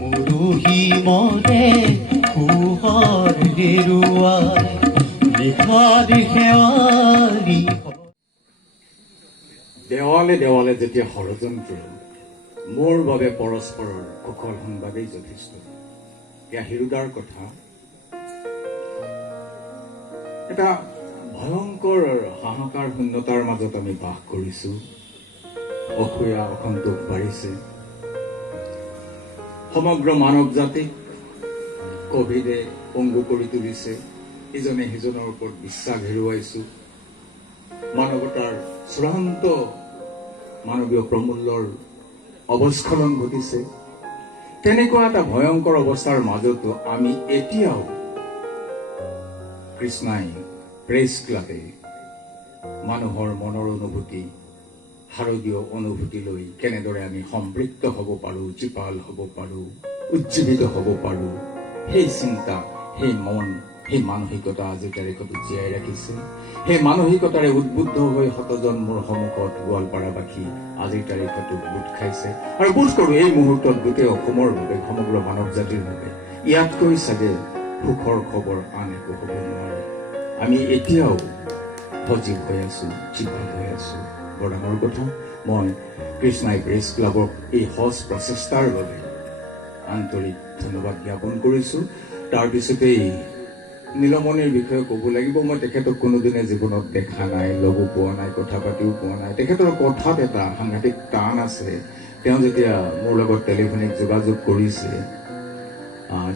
মৰুহি মৰে পোহৰ হেৰুৱাই নিশাৰ শেৱালি। দেৱালে দেৱালে যেতিয়া ষড়যন্ত্ৰ, মোৰ বাবে পৰস্পৰৰ কুশল সংবাদেই যথেষ্ট। এয়া হিৰুদাৰ কথা। এটা ভয়ংকৰ হাহাকাৰ শূন্যতাৰ মাজত আমি বাস কৰিছো। অসূয়া অসন্তোষ বাঢ়িছে। সমগ্ৰ মানৱ জাতিক কভিডে পংগু কৰি তুলিছে। ইজনে সিজনৰ ওপৰত বিশ্বাস হেৰুৱাইছো। মানৱতাৰ চূড়ান্ত মানৱীয় প্ৰমূল্যৰ অৱস্খলন ঘটিছে। তেনেকুৱা এটা ভয়ংকৰ অৱস্থাৰ মাজতো আমি এতিয়াও কৃষ্ণাই প্ৰেছ ক্লাবে মানুহৰ মনৰ অনুভূতি, শাৰদীয় অনুভূতি লৈ কেনেদৰে আমি সম্পৃক্ত হ'ব পাৰোঁ, জীপাল হ'ব পাৰোঁ, উজ্জীৱিত হ'ব পাৰোঁ, সেই চিন্তা, সেই মন, সেই মানসিকতা আজিৰ তাৰিখতো জীয়াই ৰাখিছে। সেই মানসিকতাৰে উদ্বুদ্ধ হৈ শতজন মোৰ সন্মুখত গোৱালপাৰাবাসী আজিৰ তাৰিখতো গোট খাইছে। আৰু বোধ কৰোঁ এই মুহূৰ্তত গোটেই অসমৰ বাবে, সমগ্ৰ মানৱ জাতিৰ বাবে ইয়াতকৈ চাগে সুখৰ খবৰ আন একো হ'ব নোৱাৰে। আমি এতিয়াও সজীৱ হৈ আছো, জীপাল হৈ আছো। বৰ ডাঙৰ কথা। মই কৃষ্ণাই প্ৰেছ ক্লাবক এই সজ প্ৰচেষ্টাৰ বাবে আন্তৰিক ধন্যবাদ জ্ঞাপন কৰিছো। তাৰপিছতেই নীলমণিৰ বিষয়ে ক'ব লাগিব। মই তেখেতক কোনোদিনে জীৱনত দেখা নাই, লগো পোৱা নাই, কথা পাতিও পোৱা নাই। তেখেতৰ কথাত এটা সাংঘাতিক টান আছে। তেওঁ যেতিয়া মোৰ লগত টেলিফোনিক যোগাযোগ কৰিছে,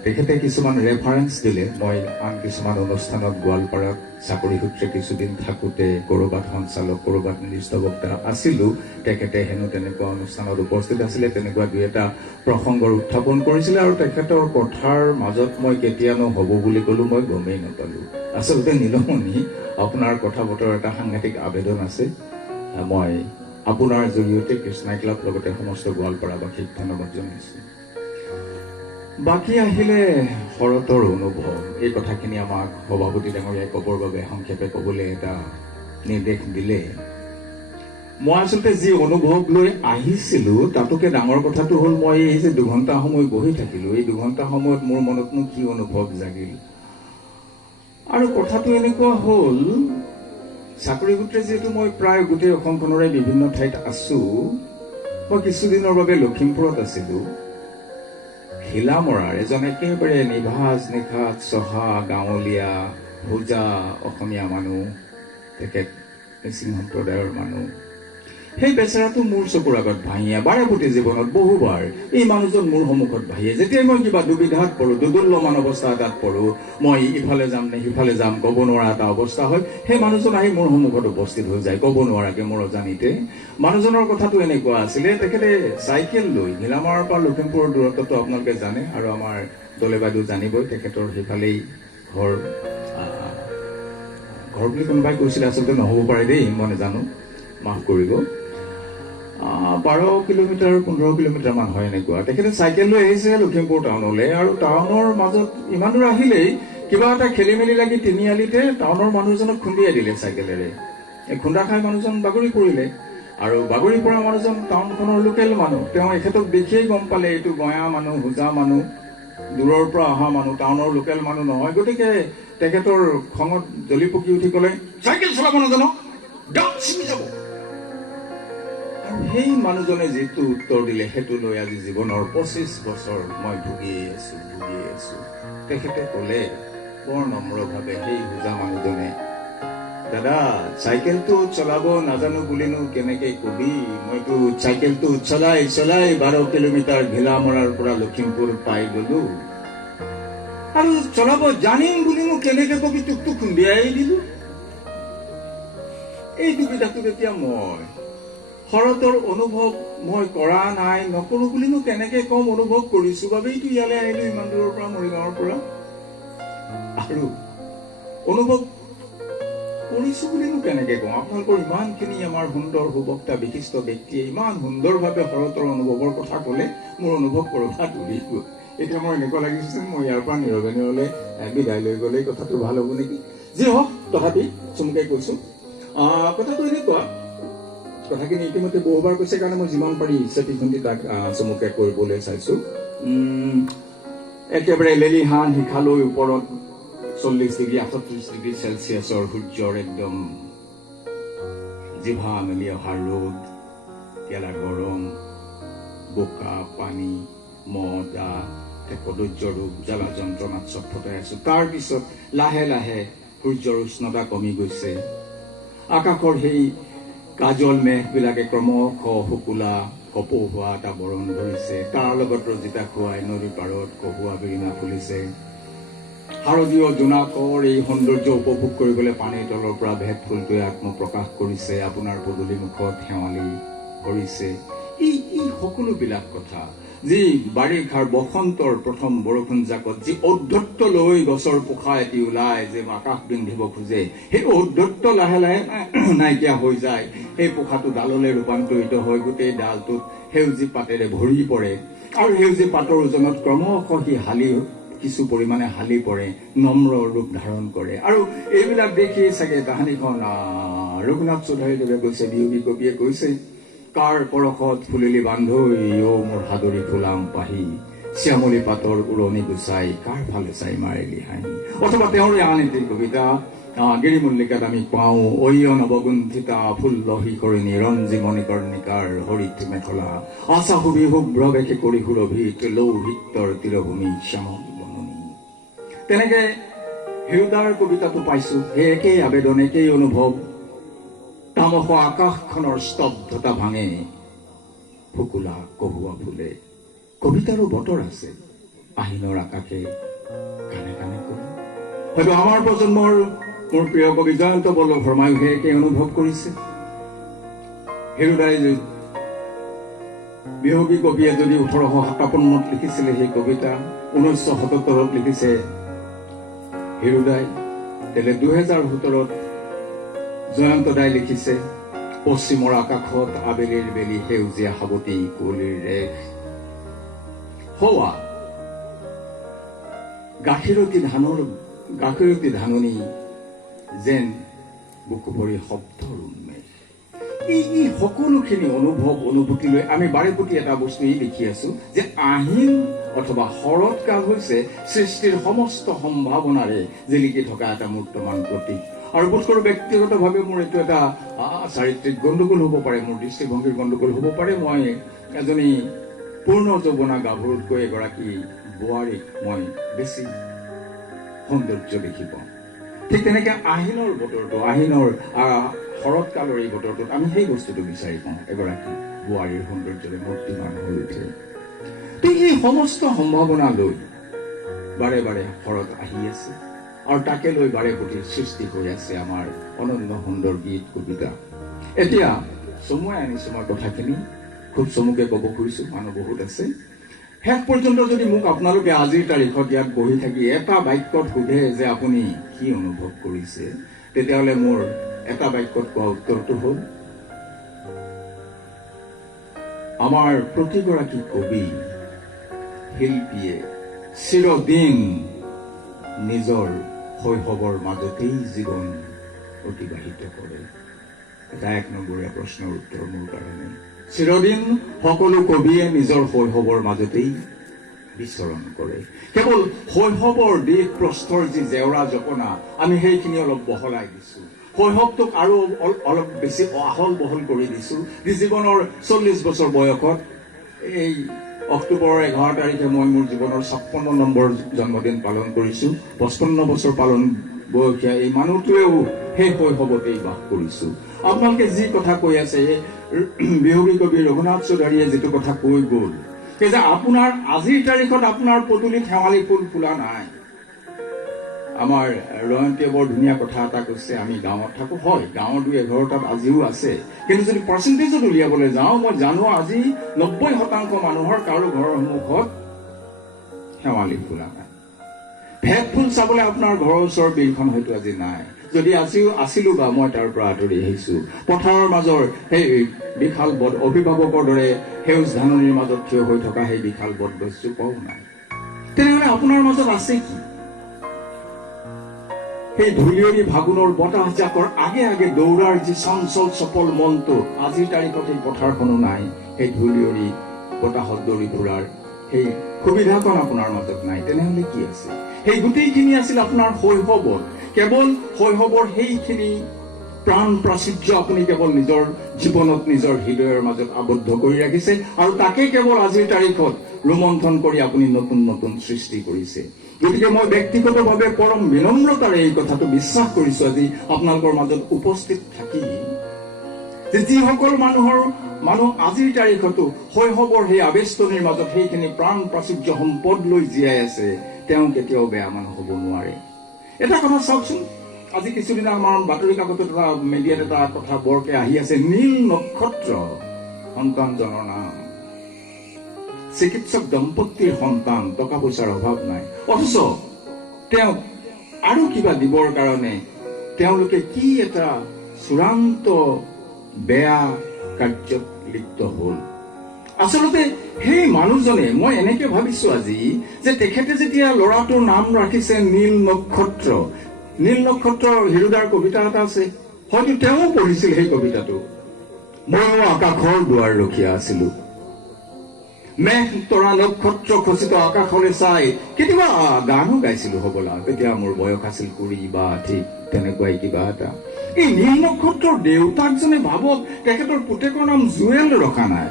তেখেতে কিছুমান ৰেফাৰেঞ্চ দিলে। মই আন কিছুমান অনুষ্ঠানত গোৱালপাৰাত চাকৰি সূত্ৰে কিছুদিন থাকোঁতে ক'ৰবাত সঞ্চালক, ক'ৰবাত নিৰ্দিষ্ট বক্তা আছিলোঁ। তেখেতে হেনো তেনেকুৱা অনুষ্ঠানত উপস্থিত আছিলে, তেনেকুৱা দুই এটা প্ৰসংগৰ উত্থাপন কৰিছিলে। আৰু তেখেতৰ কথাৰ মাজত মই কেতিয়ানো হ'ব বুলি ক'লো মই গমেই নাপালোঁ। আচলতে নীলমণি, আপোনাৰ কথা বতৰা এটা সাংঘাতিক আবেদন আছে। মই আপোনাৰ জৰিয়তে কৃষ্ণাই ক্লাব লগতে সমস্ত গোৱালপাৰাবাসীক ধন্যবাদ জনাইছোঁ। বাকী আহিলে শৰতৰ অনুভৱ। এই কথাখিনি আমাক সভাপতি ডাঙৰীয়াই ক'বৰ বাবে সংক্ষেপে ক'বলৈ এটা নিৰ্দেশ দিলে। মই আচলতে যি অনুভৱ লৈ আহিছিলো তাতোকে ডাঙৰ কথাটো হ'ল, মই এই যে 2 ঘণ্টা সময় বহি থাকিলো, এই 2 ঘণ্টা সময়ত মোৰ মনতনো কি অনুভৱ জাগিল। আৰু কথাটো এনেকুৱা হ'ল, চাকৰি সূত্ৰে যিহেতু মই প্ৰায় গোটেই অসমখনৰে বিভিন্ন ঠাইত আছো, মই কিছুদিনৰ বাবে লখিমপুৰত আছিলো। ঘিলামৰাৰ এজন একেবাৰে নিভাজ নিখাজ চহা গাঁৱলীয়া হোজা অসমীয়া মানুহ, তেখেত মিচিং সম্প্ৰদায়ৰ মানুহ। সেই বেচেৰাটো মোৰ চকুৰ আগত ভাঁহিয়ে বাৰে প্ৰতি জীৱনত বহুবাৰ এই মানুহজন মোৰ সন্মুখত ভাঁহিয়ে। যেতিয়াই মই কিবা দুবিধাত পৰোঁ, দুদুল্যমান অৱস্থা এটাত পৰোঁ, মই ইফালে যাম নে সিফালে যাম ক'ব নোৱাৰা এটা অৱস্থা হয়, সেই মানুহজন আহি মোৰ সন্মুখত উপস্থিত হৈ যায় ক'ব নোৱাৰাকে, মোৰ অজানিতে। মানুহজনৰ কথাটো এনেকুৱা আছিলে, তেখেতে চাইকেল লৈ ঘিলামৰাৰ পৰা লখিমপুৰৰ দূৰত্বটো আপোনালোকে জানে, আৰু আমাৰ দলে বাইদেউ জানিবই। তেখেতৰ সেইফালেই ঘৰ বুলি কোনোবাই কৈছিলে, আচলতে নহ'ব পাৰে দেই, মই নাজানো, মাফ কৰিব। 12 কিলোমিটাৰ 15 কিলোমিটাৰ মান হয় এনেকুৱা। তেখেতে চাইকেল লৈ আহিছে লখিমপুৰ টাউনলৈ, আৰু টাউনৰ মাজত ইমান দূৰ আহিলেই কিবা এটা খেলি মেলি লাগি তিনিআলিতে টাউনৰ মানুহজনক খুন্দিয়াই দিলে চাইকেলেৰে। এই খুন্দা খাই মানুহজন বাগৰি পৰিলে, আৰু বাগৰি পৰা মানুহজন টাউনখনৰ লোকেল মানুহ। তেওঁ এখেতক দেখিয়েই গম পালে এইটো গঞা মানুহ, হোজা মানুহ, দূৰৰ পৰা অহা মানুহ, টাউনৰ লোকেল মানুহ নহয়। গতিকে তেখেতৰ খঙত জ্বলি পকি উঠি ক'লে, চাইকেল চলাব নাজানো, দাঁত ছিঙি যাব। আৰু সেই মানুহজনে যিটো উত্তৰ দিলে, সেইটো লৈ আজি জীৱনৰ 25 বছৰ মই ভুগিয়ে আছো। তেখেতে ক'লে বৰ নম্ৰভাৱে, সেই হোজা মানুহজনে, দাদা চাইকেলটো চলাব নাজানো বুলিনো কেনেকে কবি, মইতো চাইকেলটো চলাই 12 কিলোমিটাৰ ঘিলামৰাৰ পৰা লখিমপুৰ পাই গলো, আৰু চলাব জানিম বুলিনো কেনেকে কবি, তোকতো খুন্দিয়াই দিলো। এই দুবিধাটো তেতিয়া মই শৰতৰ অনুভৱ মই কৰা নাই, নকৰো বুলিনো কেনেকে কম, অনুভৱ কৰিছো বাবেইতো ইয়ালৈ আহিলো ইমান দূৰৰ পৰা, মৰিগাঁৱৰ পৰা। আৰু অনুভৱ কৰিছো বুলিনো কেনেকে কওঁ। আপোনালোকৰ ইমানখিনি আমাৰ সুন্দৰ সুবক্তা বিশিষ্ট ব্যক্তিয়ে ইমান সুন্দৰভাৱে শৰতৰ অনুভৱৰ কথা ক'লে, মোৰ অনুভৱ কৰবাত উৰি গ'ল। এতিয়া মই এনেকুৱা লাগিছে মই ইয়াৰ পৰা নীৰৱে নীৰৱে বিদায় লৈ গ'লেই কথাটো ভাল হ'ব নেকি। যি হওক, তথাপি চমুকে কৈছো। কথাটো এনেকুৱা, কথাখিনি ইতিমধ্যে বহুবাৰ কৈছে কাৰণে মই যিমান পাৰি চেপি খুন্দি তাক চমুকে কৰিবলৈ চাইছোঁ। একেবাৰে লেলিহান শিখালৈ ওপৰত 40 ডিগ্ৰী 38 ডিগ্ৰী চেলচিয়াছৰ সূৰ্যৰ একদম জিভা মেলি অহা ৰ'দ, গেলা গৰম, বোকা পানী, মহ দাহ, কদৰ্য ৰূপ, জ্বালা যন্ত্ৰণাত চটফটাই আছো। তাৰপিছত লাহে লাহে সূৰ্যৰ উষ্ণতা কমি গৈছে। আকাশৰ সেই কাজল মেঘবিলাকে ক্ৰমশ শুকুলা কপৌহোৱা এটা বৰণ ধৰিছে। তাৰ লগত ৰজিতা খুৱাই নদীৰ পাৰত কহুৱা বিৰিণা ফুলিছে। শাৰদীয় জোনাকৰ এই সৌন্দৰ্য উপভোগ কৰিবলৈ পানীৰ তলৰ পৰা ভেট ফুলটোৱে আত্মপ্ৰকাশ কৰিছে, আপোনাৰ পদূলি মুখত শেৱালি কৰিছে। এই সকলোবিলাক কথা যি বাৰিষাৰ বসন্তৰ প্ৰথম বৰষুণ জাকত যি ঔদ্ধত্য লৈ গছৰ পোখা এটি ওলাই যে আকাশ বিন্ধিব খোজে, সেই ঔদ্ধত্য লাহে লাহে নাইকিয়া হৈ যায়। সেই পোখাটো ডাললৈ ৰূপান্তৰিত হৈ গোটেই ডালটোত সেউজী পাতেৰে ভৰি পৰে আৰু সেউজী পাতৰ ওজনত ক্ৰমশ সি কিছু পৰিমাণে হালি পৰে, নম্ৰ ৰূপ ধাৰণ কৰে। আৰু এইবিলাক দেখি চাগে কাহিনীখন ৰঘুনাথ চৌধাৰীদেৱে কৈছে, বিয়োগী কবিয়ে কৈছে, কাৰ পৰশত ফুলিলি বান্ধৈ অ মোৰ হাদৰি ফুলাম পাহি, শ্যামলী পাতৰ উৰণি গুচাই কাৰ ফালে চাই মাৰিলি হাঁহি। অথবা তেওঁৰে আন এটি কবিতা গিৰি মল্লিকাত আমি পাওঁ, ঐয় নৱগুণ্ঠিতা ফুল্ল শিখৰিণী ৰঞ্জী মণিকৰ্ণিকাৰ হৰিত মেখলা, আশা সুবি শুভ্ৰ বেশে কৰি সুৰভিত লৌহিত্যৰ তীৰভূমি শ্যামল বননি। তেনেকে হেৰুদাৰ কবিতাটো পাইছো, সেই একেই আবেদন, একেই অনুভৱ। তামস আকাশখনৰ স্তব্ধতা ভাঙে ফুকুলা কহুৱা ফুলে। কবিতাৰো বতৰ আছে, আহিনৰ আকাশে কানে কানে কৰে। হয়তো আমাৰ প্ৰজন্মৰ মোৰ প্ৰিয় কবি জয়ন্ত বল্লভ শৰ্মায়ো একে অনুভৱ কৰিছে। হেৰুদাই বিহগী কবিয়ে যদি 1857 লিখিছিলে সেই কবিতা, 1977 লিখিছে হেৰুদাই, তেলে 2017 জয়ন্ত দাই লিখিছে, পশ্চিমৰ আকাশত আবেলিৰ বেলি সেউজীয়া সাৱটি কুঁৱলীৰ ৰেখ, হোৱা গাখীৰতী ধাননি যেন বুকু ভৰি শব্দৰ উন্মেষ। এই সকলোখিনি অনুভৱ অনুভূতি লৈ আমি বাৰে প্ৰতি এটা বস্তু দেখি আছো যে আহিন অথবা শৰৎকাল হৈছে সৃষ্টিৰ সমস্ত সম্ভাৱনাৰে জিলিকি থকা এটা মূৰ্তমান প্ৰতীক। আৰু বোধ কৰোঁ ব্যক্তিগতভাৱে মোৰ এইটো এটা চাৰিত্ৰিক গণ্ডগোল হ'ব পাৰে, মোৰ দৃষ্টিভংগীৰ গণ্ডগোল হ'ব পাৰে। মই এজনী পূৰ্ণ যৌৱনা গাভৰুতকৈ এগৰাকী বোৱাৰীক মই বেছি সৌন্দৰ্য দেখি পাওঁ। ঠিক তেনেকে আহিনৰ বতৰটো, আহিনৰ শৰৎকালৰ এই বতৰটোত আমি সেই বস্তুটো বিচাৰি পাওঁ, এগৰাকী বোৱাৰীৰ সৌন্দৰ্যৰে মূৰ্তিমান হৈ উঠে। এই সমস্ত সম্ভাৱনা লৈ বাৰে বাৰে শৰৎ আহি আছে আৰু তাকে লৈ বাৰে প্ৰতি সৃষ্টি হৈ আছে আমাৰ অনন্য সুন্দৰ গীত কবিতা। এতিয়া চমুৱাই আনিছো মই কথাখিনি, খুব চমুকে ক'ব খুজিছো, মানুহ বহুত আছে। শেষ পৰ্যন্ত যদি মোক আপোনালোকে আজিৰ তাৰিখত ইয়াত বহি থাকি এটা বাক্যত সোধে যে আপুনি কি অনুভৱ কৰিছে, তেতিয়াহ'লে মোৰ এটা বাক্যত কোৱা উত্তৰটো হ'ল, আমাৰ প্ৰতিগৰাকী কবি শিল্পীয়ে চিৰদিন নিজৰ শৈশৱৰ মাজতেই জীৱন অতিবাহিত কৰে। এটা 1 নম্বৰীয়া প্ৰশ্নৰ উত্তৰ মোৰ কাৰণে। চিৰদিন সকলো কবিয়ে নিজৰ শৈশৱৰ মাজতেই বিচৰণ কৰে। কেৱল শৈশৱৰ দিশ প্ৰস্থৰ যি জেওৰা জপনা, আমি সেইখিনি অলপ বহলাই দিছো। শৈশৱটোক আৰু অলপ বেছি আহল বহল কৰি দিছো। জীৱনৰ 40 বছৰ বয়সত এই অক্টোবৰৰ 11 তাৰিখে মই মোৰ জীৱনৰ 56 নম্বৰ জন্মদিন পালন কৰিছো। 55 বছৰ পালন বয়সীয়া এই মানুহটোৱেও সেই শৈশৱতেই বাস কৰিছো। আপোনালোকে যি কথা কৈ আছে, বিহগী কবি ৰঘুনাথ চৌধাৰীয়ে যিটো কথা কৈ গ'ল, সেই যে আপোনাৰ আজিৰ তাৰিখত আপোনাৰ পদূলিত শেৱালি ফুল ফুলা নাই। আমাৰ ৰয়ন্তীয়ে বৰ ধুনীয়া কথা এটা কৈছে, আমি গাঁৱত থাকো, হয় গাঁৱৰ 2-1ঘৰটাত আজিও আছে, কিন্তু যদি পাৰ্চেণ্টেজত উলিয়াবলৈ যাওঁ, মই জানো আজি 90% মানুহৰ কাৰো ঘৰৰ সন্মুখত শেৱালি ফুলা নাই। ভেট ফুল চাবলৈ আপোনাৰ ঘৰৰ ওচৰৰ বিলখন হয়তো আজি নাই। যদি আজিও আছিলো বা মই তাৰ পৰা আঁতৰি আহিছো। পথাৰৰ মাজৰ সেই বিশাল বট, অভিভাৱকৰ দৰে সেউজ ধাননিৰ মাজত থিয় হৈ থকা সেই বিশাল বট গছজোপাও নাই। তেনেহলে আপোনাৰ মাজত আছে কি? সেই ধূলিয়ৰী ফাগুনৰ বতাহজাকৰ আগে আগে দৌৰাৰ যি চঞ্চল চপল মনটো আজিৰ তাৰিখত এই পথাৰখনো নাই। সেই ধূলিয়ৰী বতাহত দৌৰি ফুৰাৰ সেই সুবিধাকণ আপোনাৰ মাজত নাই। তেনেহলে কি আছে? সেই গোটেইখিনি আছিল আপোনাৰ শৈশৱত। কেৱল শৈশৱৰ সেইখিনি প্ৰাণ প্ৰাচুৰ্য আপুনি কেৱল নিজৰ জীৱনত নিজৰ হৃদয়ৰ মাজত আবদ্ধ কৰি ৰাখিছে, আৰু তাকে কেৱল আজিৰ তাৰিখত ৰোমন্থন কৰি আপুনি নতুন নতুন সৃষ্টি কৰিছে। গতিকে মই ব্যক্তিগতভাৱে পৰম বিনম্ৰতাৰে এই কথাটো বিশ্বাস কৰিছো আজি আপোনালোকৰ মাজত উপস্থিত থাকি, যে যিসকল মানুহ আজিৰ তাৰিখতো শৈশৱৰ সেই আবেষ্টনীৰ মাজত সেইখিনি প্ৰাণ প্ৰাচুৰ্য সম্পদ লৈ জীয়াই আছে, তেওঁ কেতিয়াও বেয়া মানুহ হ'ব নোৱাৰে। এটা কথা চাওকচোন, আজি কিছুদিন আমাৰ বাতৰি কাকতত এটা মিডিয়াত এটা কথা বৰকে আহি আছে, নীল নক্ষত্ৰ সন্তানজনৰ নাম। চিকিৎসক দম্পতীৰ সন্তান, টকা পইচাৰ অভাৱ নাই, অথচ তেওঁ আৰু কিবা দিবৰ কাৰণে তেওঁলোকে কি এটা চূড়ান্ত বেয়া কাৰ্যত লিপ্ত হল। আচলতে সেই মানুহজনে, মই এনেকে ভাবিছো আজি, যে তেখেতে যেতিয়া ল'ৰাটোৰ নাম ৰাখিছে নীল নক্ষত্ৰ, নীল নক্ষত্ৰ হিৰুদাৰ কবিতা এটা আছে, হয়তো তেওঁ পঢ়িছিল সেই কবিতাটো। ময়ো আকাশৰ দুৱাৰ ৰখীয়া আছিলো, মেঘ তৰা নক্ষত্ৰ খচিত আকাশলৈ চাই কেতিয়াবা গানো গাইছিলো হবলা, তেতিয়া মোৰ বয়স আছিল 20 বা ঠিক তেনেকুৱাই কিবা এটা। এই নীল নক্ষত্ৰৰ দেউতাকজনে ভাবক, তেখেতৰ পুতেকৰ নাম জুৱেল ৰখা নাই,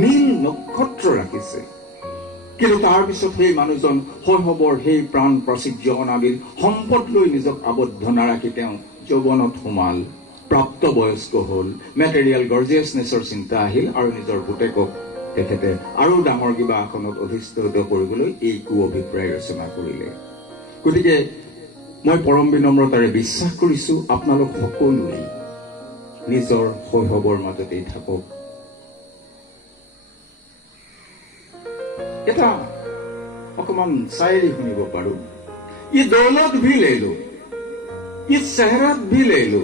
নীল নক্ষত্ৰ ৰাখিছে। কিন্তু তাৰ পিছত সেই মানুহজন শৈশৱৰ সেই প্ৰাণ প্ৰাচুৰ্য অনাবিল সম্পদ লৈ নিজক আবদ্ধ নাৰাখি তেওঁ যৌৱনত সোমাল, প্ৰাপ্তবয়স্ক হল, মেটেৰিয়েল গৰ্জিয়াছনেছৰ চিন্তা আহিল, আৰু নিজৰ পুতেকক তেখেতে আৰু ডাঙৰ কিবা আসনত অধিষ্ঠিত কৰিবলৈ এই অভিপ্ৰায় ৰচনা কৰিলে। গতিকে মই পৰম বিনম্ৰতাৰে বিশ্বাস কৰিছো আপোনালোক সকলোৱে নিজৰ শৈশৱৰ মাজতেই থাকক। এটা অকমান শায়েৰী শুনিব পাৰো। ये दौलत भी ले लो, ये शहरत भी ले लो,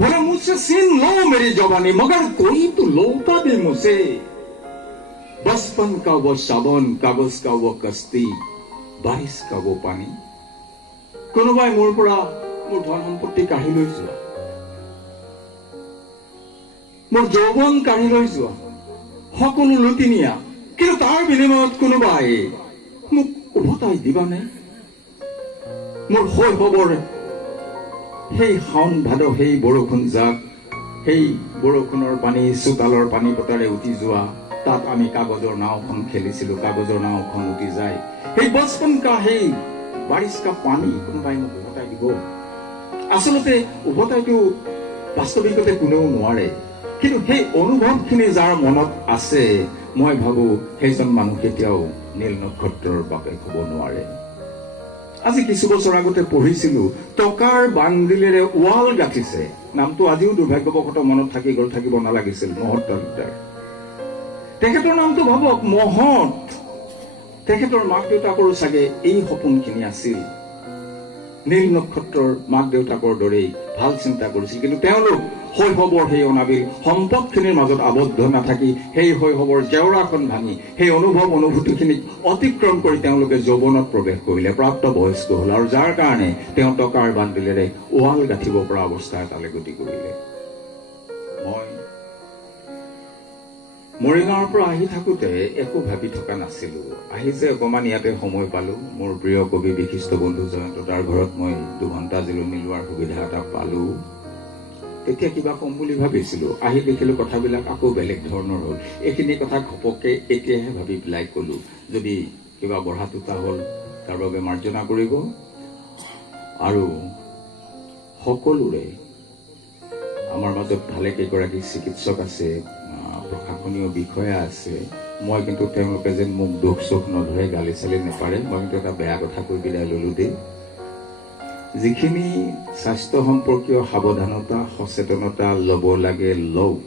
भले मुझसे छीन लो मेरी जवानी, मगर कोई तो लौटा दे मुझे बचपन का वो साबन, कागज का वो कश्ती, बारिश का वो पानी। কোনোবাই মোৰ পৰা মোৰ ধন সম্পত্তি কাঢ়ি লৈ যোৱা, মোৰ যৌৱন কাঢ়ি লৈ যোৱা, সকলো লুটি নিয়া, কিন্তু তাৰ বিনিময়ত কোনোবাই মোক উভতাই দিবানে? মোৰ শৈশৱৰ সেই শাওন ভাদ, সেই বৰষুণ জাক, সেই বৰষুণৰ পানী চোতালৰ পানী পতাৰে উঠি যোৱা, তাত আমি কাগজৰ নাওখন খেলিছিলো, কাগজৰ নাওখন উঠি যায়, সেই বচপন কা সেই বাৰিছ কা পানী কোনোবাই মোক উভতাই দিব? আচলতে উভতাইতো বাস্তৱিকতে কোনেও নোৱাৰে, কিন্তু সেই অনুভৱখিনি যাৰ মনত আছে, মই ভাবো সেইজন মানুহ কেতিয়াও নীল নক্ষত্ৰৰ বাপেক হ'ব নোৱাৰে। আজি কিছু বছৰ আগতে পঢ়িছিলো, টকাৰ বান্দিলেৰে ৱাল গাঠিছে, নামটো আজিও দুৰ্ভাগ্যবশতঃ মনত থাকি গ'ল, থাকিব নালাগিছিল, মহৎ তালুকদাৰ। তেখেতৰ নামটো ভাবক, মহৎ। তেখেতৰ মাক দেউতাকৰো চাগে এই সপোনখিনি আছিল, নীল নক্ষত্ৰৰ মাক দেউতাকৰ দৰেই ভাল চিন্তা কৰিছিল, কিন্তু তেওঁলোক শৈশৱৰ সেই অনাবিল সম্পদখিনিৰ মাজত আবদ্ধ নাথাকি সেই শৈশৱৰ জেওৰাখন ভাঙি সেই অনুভূতিখিনিক অতিক্ৰম কৰি তেওঁলোকে যৌৱনত প্ৰৱেশ কৰিলে, প্ৰাপ্তবয়স্ক হল, আৰু যাৰ কাৰণে তেওঁ টকাৰ বান্দিলেৰে ৱাল গাঁঠিব পৰা অৱস্থা এটালৈ গতি কৰিলে। মই মৰিগাঁৱৰ পৰা আহি থাকোতে একো ভাবি থকা নাছিলো, আহি যে অকমান ইয়াতে সময় পালো, মোৰ প্ৰিয় কবি বিশিষ্ট বন্ধু জয়ন্ত দাৰ ঘৰত মই 2 ঘণ্টা জিৰণি লোৱাৰ সুবিধা এটা পালো। তেতিয়া কিবা কম বুলি ভাবিছিলো, আহি দেখিলো কথাবিলাক আকৌ বেলেগ ধৰণৰ হল। এইখিনি কথা ঘপককে এতিয়াহে ভাবি পেলাই কলো, যদি কিবা বঢ়া টুটা হল তাৰ বাবে মাৰ্জনা কৰিব। আৰু সকলোৰে আমাৰ মাজত ভালে কেইগৰাকী চিকিৎসক আছে, প্ৰশাসনীয় বিষয়া আছে, মই কিন্তু তেওঁলোকে যেন মোক দুখ চোখ নধৰে, গালি চালি নেপাৰে, মই কিন্তু এটা বেয়া কথা কৈ বিদায় ললো দেই। যিখিনি স্বাস্থ্য সম্পৰ্কীয় সাৱধানতা সচেতনতা ল'ব লাগে লওক,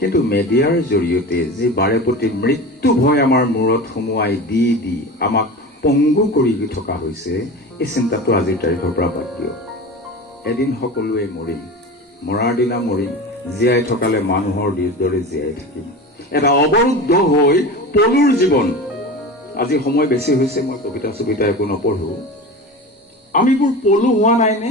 কিন্তু মিডিয়াৰ জৰিয়তে যি বাৰে প্ৰতি মৃত্যু ভয় আমাৰ মূৰত সুমুৱাই দি দি আমাক পংগু কৰি থকা হৈছে, এই চিন্তাটো আজিৰ তাৰিখৰ পৰা বাদ দিয়ক। এদিন সকলোৱে মৰিম, মৰাৰ দিনা মৰিম, জীয়াই থকালে মানুহৰ দৰে জীয়াই থাকিম, এটা অৱৰুদ্ধ হৈ পলুৰ জীৱন। আজি সময় বেছি হৈছে, মই কবিতা চবিতা একো নপঢ়ো, আমিবোৰ পলু হোৱা নাইনে?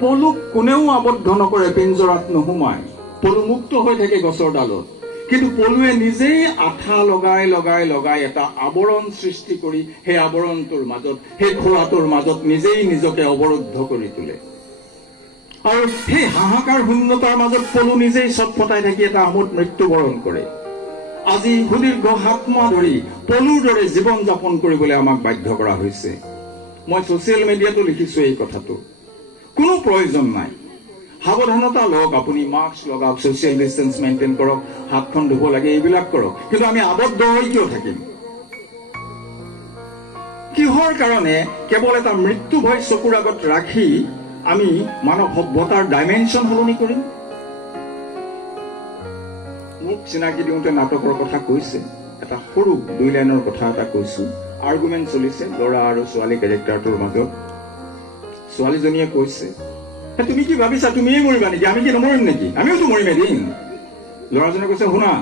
পলুক কোনেও আবদ্ধ নকৰে, পিঞ্জৰাত নোসোমায়, পলু মুক্ত হৈ থাকে গছৰ ডালত। কিন্তু পলুৱে নিজেই আঠা লগাই লগাই লগাই এটা আৱৰণ সৃষ্টি কৰি সেই আৱৰণটোৰ মাজত, সেই খোলাটোৰ মাজত নিজেই নিজকে অৱৰুদ্ধ কৰি তোলে। আৰু সেই হাহাকাৰ শূন্যতাৰ মাজত পলু নিজেই ছটফটাই থাকি এটা সময়ত মৃত্যুবৰণ কৰে। আজি সুদীৰ্ঘ 7 মাহ ধৰি পলুৰ দৰে জীৱন যাপন কৰিবলৈ আমাক বাধ্য কৰা হৈছে। মই ছচিয়েল মিডিয়াতো লিখিছো এই কথাটো। কোনো প্ৰয়োজন নাই। সাৱধানতা লওক, আপুনি মাস্ক লগাওক, ছচিয়েল ডিষ্টেন্স মেইনটেইন কৰক, হাতখন ধুব লাগে, এইবিলাক কৰক। কিন্তু আমি আবদ্ধ হৈ কিয় থাকিম? কিহৰ কাৰণে কেৱল এটা মৃত্যু ভয় চকুৰ আগত ৰাখি আমি মানৱ সভ্যতাৰ ডাইমেনশ্যন সলনি কৰিম? মোক চিনাকি দিওঁতে নাটকৰ কথা কৈছে, এটা সৰু 2 লাইনৰ কথা এটা কৈছো। আৰ্গুমেণ্ট চলিছে ল'ৰা আৰু ছোৱালী কেৰেক্টাৰটোৰ মাজত। ছোৱালীজনীয়ে কৈছে, তুমি কি ভাবিছা তুমিয়ে মৰিবা নেকি? আমি কি নমৰিম নেকি? আমিওতো মৰিম এদিন। ল'ৰাজনে কৈছে, শুনা,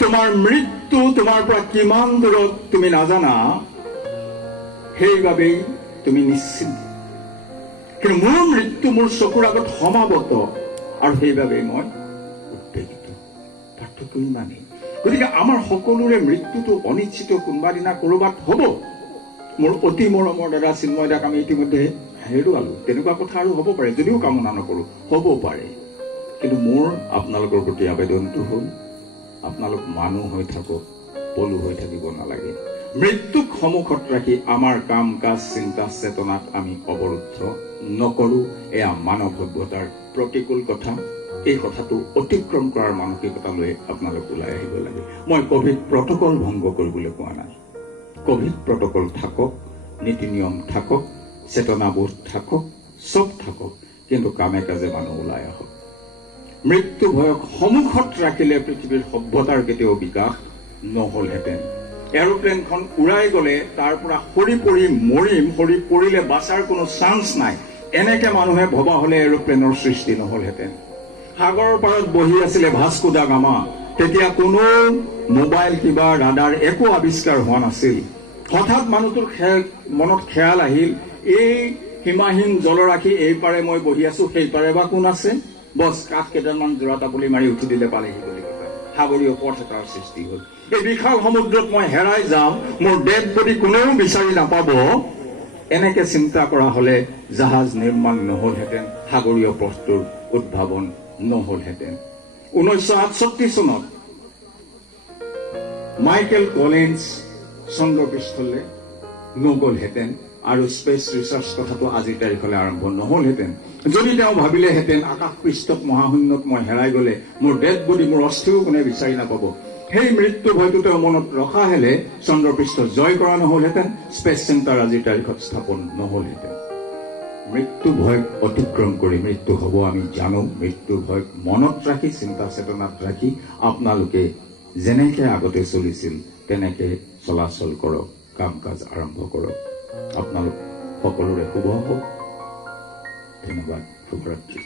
তোমাৰ মৃত্যু তোমাৰ পৰা কিমান দূৰত তুমি নাজানা, সেইবাবেই তুমি নিশ্চিন্ত। কিন্তু মোৰ মৃত্যু মোৰ চকুৰ আগত সমাগত, আৰু সেইবাবেই মই উদ্বেগিত। পাৰ্থক্য ইমানেই। গতিকে আমাৰ সকলোৰে মৃত্যুটো অনিশ্চিত, কোনোবা দিনা কৰবাত হ'ব। মোৰ অতি মৰমৰ দাদা চিন্ময় দাক আমি ইতিমধ্যে হেৰুৱালো। তেনেকুৱা কথা আৰু হ'ব পাৰে, যদিও কামনা নকৰো, হ'ব পাৰে। কিন্তু মোৰ আপোনালোকৰ প্ৰতি আবেদনটো হ'ল, আপোনালোক মানুহ হৈ থাকক, পলু হৈ থাকিব নালাগে। মৃত্যুক সন্মুখত ৰাখি আমাৰ কাম কাজ চিন্তা চেতনাক আমি অৱৰুদ্ধ নকৰো। এয়া মানৱ সভ্যতাৰ প্ৰতিকূল কথা। এই কথাটো অতিক্ৰম কৰাৰ মানসিকতা লৈ আপোনালোক ওলাই আহিব লাগে। মই কভিড প্ৰটকল ভংগ কৰিবলৈ কোৱা নাই। কভিড প্ৰটকল থাকক, নীতি নিয়ম থাকক, চেতনাবোধ থাকক, চব থাকক, কিন্তু কামে কাজে মানুহ ওলাই আহক। মৃত্যু ভয়ক সন্মুখত ৰাখিলে পৃথিৱীৰ সভ্যতাৰ কেতিয়াও বিকাশ নহলহেঁতেন। এৰোপ্লেনখন উৰাই গলে তাৰ পৰা সৰি পৰি মৰিম, সৰি পৰিলে বাচাৰ কোনো চান্স নাই, এনেকে মানুহে ভবা হলে এৰোপ্লেনৰ সৃষ্টি নহলহেঁতেন। সাগৰৰ পাৰত বহি আছিলে ভাস্কো দা গামা, তেতিয়া কোনো মোবাইল কিবা ৰাডাৰ একো আৱিষ্কাৰ হোৱা নাছিল। হঠাৎ মানুহটোৰ মনত খেয়াল আহিল, এই সীমাহীন জলৰাশি এই পাৰে মই বহি আছো, সেই পাৰে বা কোন আছে? বছ কাঠ কেইটামান জোৰা টাপুলি মাৰি উঠি দিলে পালেহি বুলি কথা। সাগৰীয় পথ এটাৰ সৃষ্টি হ'ল। এই বিশাল সমুদ্ৰত মই হেৰাই যাম, মোৰ ডেড বডি কোনেও বিচাৰি নাপাব, এনেকে চিন্তা কৰা হলে জাহাজ নিৰ্মাণ নহলহেঁতেন, সাগৰীয় পথটোৰ উদ্ভাৱন নহলহেঁতেন। 1968 চনত মাইকেল কলিন্স চন্দ্ৰপৃষ্ঠলৈ নগলহেঁতেন, আৰু স্পেচ ৰিচাৰ্চ কথাটো আজিৰ তাৰিখলৈ আৰম্ভ নহলহেঁতেন। যদি তেওঁ ভাবিলেহেঁতেন আকাশ পৃষ্ঠত মহাশূন্যত মই হেৰাই গলে মোৰ ডেড বডি, মোৰ অস্থিও কোনে বিচাৰি নাপাব, সেই মৃত্যু ভয়টো তেওঁ মনত ৰখা হলে চন্দ্ৰপৃষ্ঠ জয় কৰা নহলহেঁতেন, স্পেচ চেণ্টাৰ আজিৰ তাৰিখত স্থাপন নহলহেঁতেন। মৃত্যু ভয়ক অতিক্ৰম কৰি মৃত্যু হ'ব আমি জানো। মৃত্যু ভয়ক মনত ৰাখি, চিন্তা চেতনাত ৰাখি আপোনালোকে যেনেকে আগতে চলিছিল তেনেকে চলাচল কৰক, কাম কাজ আৰম্ভ কৰক। আপোনালোক সকলোৰে শুভ হওক। ধন্যবাদ। শুভৰাত্ৰি।